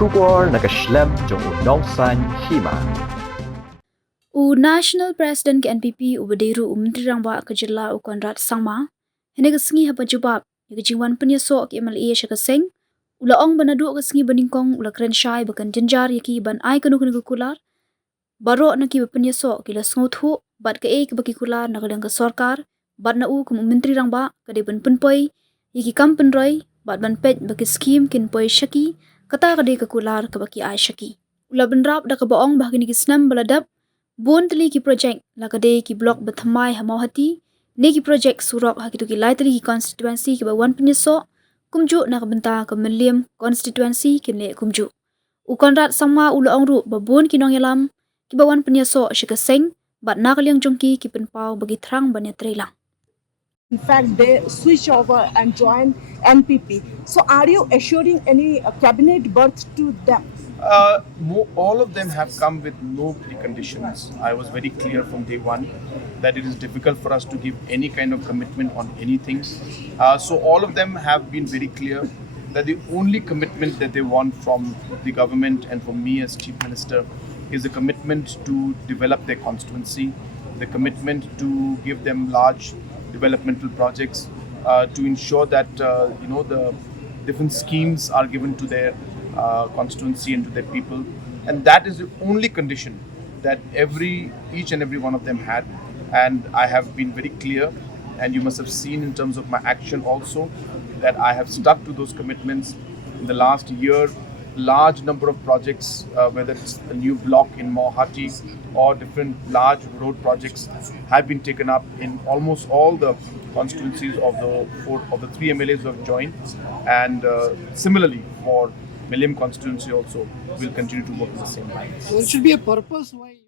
Trubor nakaslem jong unongsan Hima. National President ke NPP ubadiru Menteri Rangba ke Jela Conrad Sangma hene ke sengi hapa jubab ke jiwan penyeso ke MLA Shakaseng ulaong banadu ke sengi baningkong ula kren syai bakan jenjar yaki ban ai kanu kanu kular baro na ki penyeso ke la snothu bat ke ek baki kular na kadang ke sarkar bat na u ke Menteri Rangba ke de ban Pynpoi yaki kam Pynroi bat ban pej baki skim Pynpoi shaki kata ke de ke kular ke baki ai shaki ula benrap da ke baong bah kini kisnam baladap Bon tali ki projek lakade ki blok bethamai hamau hati ne ki projek surok hakitu ki lai tali ki constituency ki bawan penyeso kumju na kabenta ke Meliam constituency ki le kumju u Conrad sama ula ongru babon ki nong yalam ki bawan penyeso shikaseng bat na kaliang jongki ki Pynpoi bagi thrang banya trelang. In fact, they switch over and join NPP. So, are you assuring any cabinet berth to them? All of them have come with no preconditions. I was very clear from day one that it is difficult for us to give any kind of commitment on anything. So all of them have been very clear that the only commitment that they want from the government and from me as Chief Minister is a commitment to develop their constituency, the commitment to give them large developmental projects, to ensure that the different schemes are given to their constituency and to their people, and that is the only condition that each and every one of them had, and I have been very clear, and you must have seen in terms of my action also that I have stuck to those commitments. In the last year, large number of projects, whether it's a new block in Mohati or different large road projects, have been taken up in almost all the constituencies of the three MLAs who have joined, and similarly for Milliam constituency also will continue to work in the same lines. There should be a purpose why